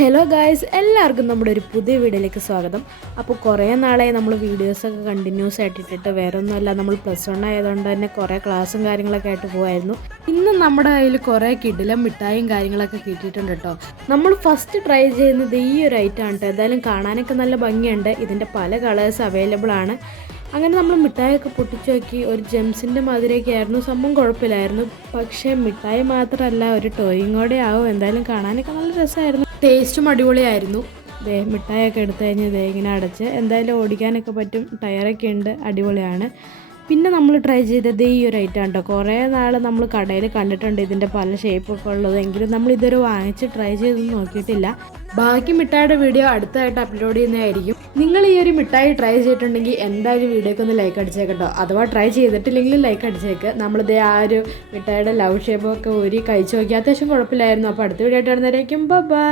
Hello guys, എല്ലാവർക്കും നമ്മുടെ ഒരു പുതിയ വീഡിയോയിലേക്ക് സ്വാഗതം. അപ്പോൾ കുറേ നാളായി നമ്മൾ വീഡിയോസൊക്കെ കണ്ടിന്യൂസ് ആയിട്ട് ഇട്ടിട്ട്, വേറെ ഒന്നുമല്ല, നമ്മൾ +1 ആയതുകൊണ്ട് തന്നെ കുറേ ക്ലാസ്സും കാര്യങ്ങളൊക്കെ ആയിട്ട് പോകുമായിരുന്നു. ഇന്ന് നമ്മുടെ കയ്യിൽ കുറേ കിടിലം മിഠായും കാര്യങ്ങളൊക്കെ കിട്ടിയിട്ടുണ്ട് കേട്ടോ. നമ്മൾ ഫസ്റ്റ് ട്രൈ ചെയ്യുന്നത് ഈ ഒരു ഐറ്റം ആണ് കേട്ടോ. ഏതായാലും കാണാനൊക്കെ നല്ല ഭംഗിയുണ്ട്. ഇതിൻ്റെ പല കളേഴ്സ് അവൈലബിൾ ആണ്. അങ്ങനെ നമ്മൾ മിഠായിയൊക്കെ പൊട്ടിച്ച് നോക്കി. ഒരു ജെംസിൻ്റെ മാതിരിയൊക്കെ ആയിരുന്നു. സംഭവം കുഴപ്പമില്ലായിരുന്നു. പക്ഷേ മിഠായി മാത്രമല്ല, ഒരു ടോയും കൂടെ ആവും. എന്തായാലും കാണാനൊക്കെ നല്ല രസമായിരുന്നു. ടേസ്റ്റും അടിപൊളിയായിരുന്നു. മിഠായിയൊക്കെ എടുത്തു കഴിഞ്ഞ് ഇങ്ങനെ അടച്ച് എന്തായാലും ഓടിക്കാനൊക്കെ പറ്റും. ടയറൊക്കെ ഉണ്ട്, അടിപൊളിയാണ്. പിന്നെ നമ്മൾ ട്രൈ ചെയ്തത് ഈ ഒരു ഐറ്റം കേട്ടോ. കുറേ നാൾ നമ്മൾ കടയിൽ കണ്ടിട്ടുണ്ട് ഇതിൻ്റെ പല ഷേപ്പൊക്കെ ഉള്ളത്. എങ്കിലും നമ്മൾ ഇതുവരെ വാങ്ങിച്ച് ട്രൈ ചെയ്തൊന്നും നോക്കിയിട്ടില്ല. ബാക്കി മിഠായിയുടെ വീഡിയോ അടുത്തായിട്ട് അപ്ലോഡ് ചെയ്യുന്നതായിരിക്കും. നിങ്ങൾ ഈ ഒരു മിഠായി ട്രൈ ചെയ്തിട്ടുണ്ടെങ്കിൽ എന്തായാലും വീഡിയോക്ക് ഒന്ന് ലൈക്ക് അടിച്ചേക്കട്ടോ. അഥവാ ട്രൈ ചെയ്തിട്ടില്ലെങ്കിലും ലൈക്ക് അടിച്ചേക്ക്. നമ്മളിത് ആ ഒരു മിഠായിയുടെ ലവ് ഷേപ്പൊക്കെ കഴിച്ചു നോക്കി. അത്യാവശ്യം കുഴപ്പമില്ലായിരുന്നു. അപ്പോൾ അടുത്ത വീഡിയോ ആയിട്ട് വരുന്നവരേക്കും ബൈ.